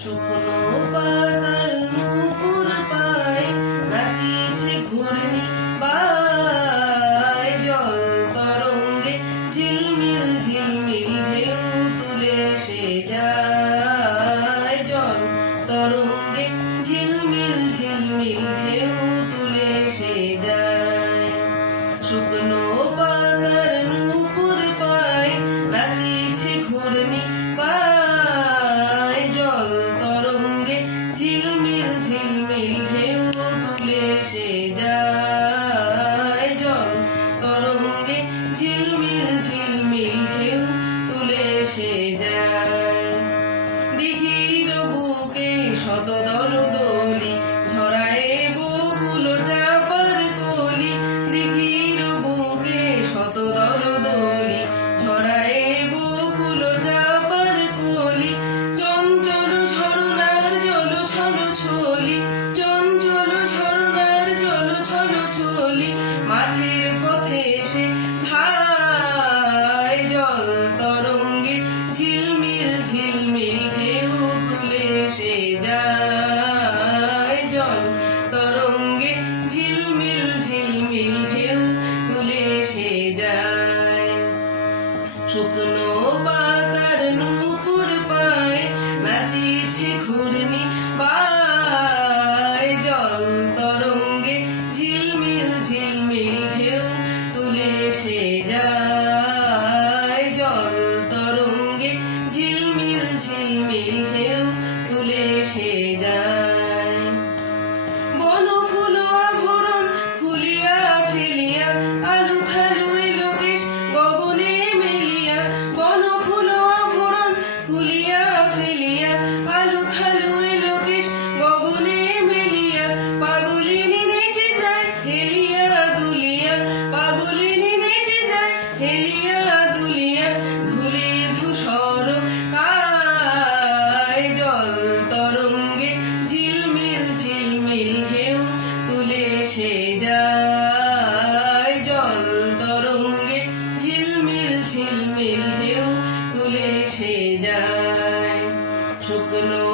শুকনো পাতার নূপুর পায় নাচিছে ঘূর্ণি বায়, জল তরঙ্গে ঝিলমিল ঝিলমিল ঢেউ তুলে সে যায়। জল তরঙ্গে ঝিলমিল ঝিলমিল ঢেউ তুলে সে যায়। শুকনো পাতার নূপুর পায় নাচিছে ঘূর্ণি বায়, জল তরঙ্গে ঝিলমিল ঝিলমিল ঢেউ তুলে সে যায়। জল তরঙ্গে ঝিলমিল ঝিলমিল ঢেউ তুলে সে যায়। দিঘির বুকে শত দল দলি ঝরায় বকুল চাপার কলি, দিঘির বুকে শত দল দলি ঝরায় বকুল চাপার কলি, চঞ্চল ঝরনার জল ছল ছলি, চঞ্চল ঝরনার জল ছল ছলি, মাঠের পথে সে ভাই, জল তরঙ্গে ঝিলমিল ঝিলমিল ঢেউ তুলে সে যায়। জল তরঙ্গে ঝিলমিল ঝিলমিল ঢেউ তুলে সে যায়। শুকনো পাতার নূপুর পায় নাচিছে ঘূর্ণি বায়, জল তরঙ্গে ঝিলমিল ঝিলমিল ঢেউ তুলে সে যায়। জল তরঙ্গে ঝিলমিল ঝিলমিল ঢেউ তুলে সে যায়। বন ফুল আভরণ খুলিয়া ফেলিয়া আলু থালু এলো কেশ গগনে মেলিয়া, বন ফুল আভরণ খুলিয়া ফেলিয়া আলু থালু এলো কেশ গগনে মেলিয়া, পাগলিনী নেচে যায় হেলিয়া দুলিয়া, পাগলিনী নেচে যায় হেলিয়া দুলিয়া, ধুলি ধূসর কায়, জল তরঙ্গে ঝিলমিল ঝিলমিল ঢেউ তুলে সে যায়। জল তরঙ্গে ঝিলমিল ঝিলমিল ঢেউ তুলে সে যায়। শুকনো